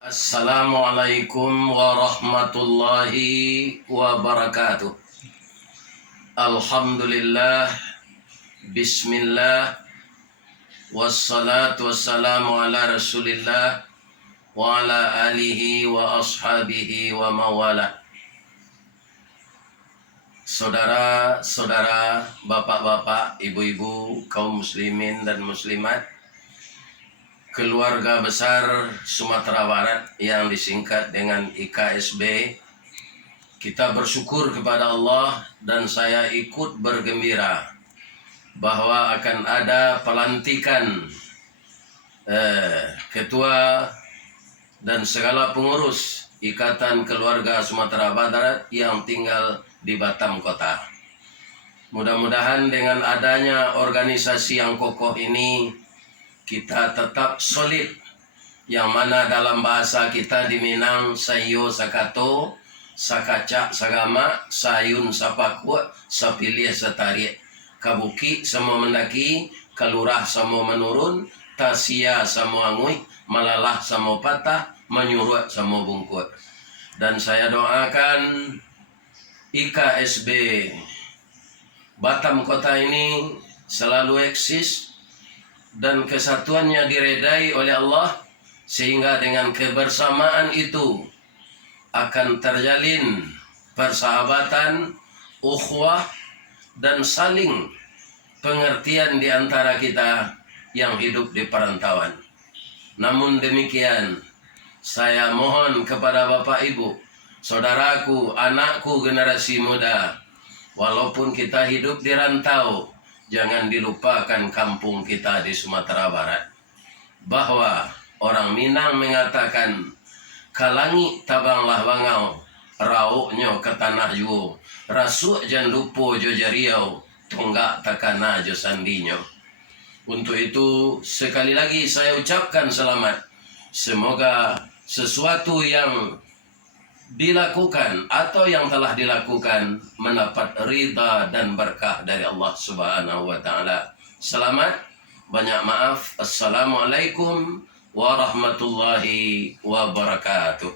Assalamualaikum warahmatullahi wabarakatuh. Alhamdulillah, bismillah, wassalatu wassalamu ala rasulillah wa ala alihi wa ashabihi wa mawala. Saudara-saudara, bapak-bapak, ibu-ibu, kaum muslimin dan muslimat, keluarga besar Sumatera Barat yang disingkat dengan IKSB, kita bersyukur kepada Allah dan saya ikut bergembira bahwa akan ada pelantikan ketua dan segala pengurus Ikatan Keluarga Sumatera Barat yang tinggal di Batam Kota. Mudah-mudahan dengan adanya organisasi yang kokoh ini kita tetap solid, yang mana dalam bahasa kita di Minang sayo sakato, sakacak sagama, sayun sapakwa, sapilih setarik, kabuki sama mendaki, kalurah sama menurun, tasia sama angui, malalah sama patah, menyuruh sama bungkut. Dan saya doakan IKSB Batam Kota ini selalu eksis dan kesatuannya diredai oleh Allah, sehingga dengan kebersamaan itu akan terjalin persahabatan, ukhuwah, dan saling pengertian di antara kita yang hidup di perantauan. Namun demikian, saya mohon kepada Bapak Ibu, saudaraku, anakku generasi muda, walaupun kita hidup di rantau, jangan dilupakan kampung kita di Sumatera Barat. Bahwa orang Minang mengatakan, kalangi tabanglah bangau, rauknya ke tanah juo, rasuk jan lupo jo jariau, tonggak takana jo sandinyo. Untuk itu sekali lagi saya ucapkan selamat. Semoga sesuatu yang dilakukan atau yang telah dilakukan mendapat ridha dan berkah dari Allah Subhanahu wa taala. Selamat, banyak maaf. Assalamualaikum warahmatullahi wabarakatuh.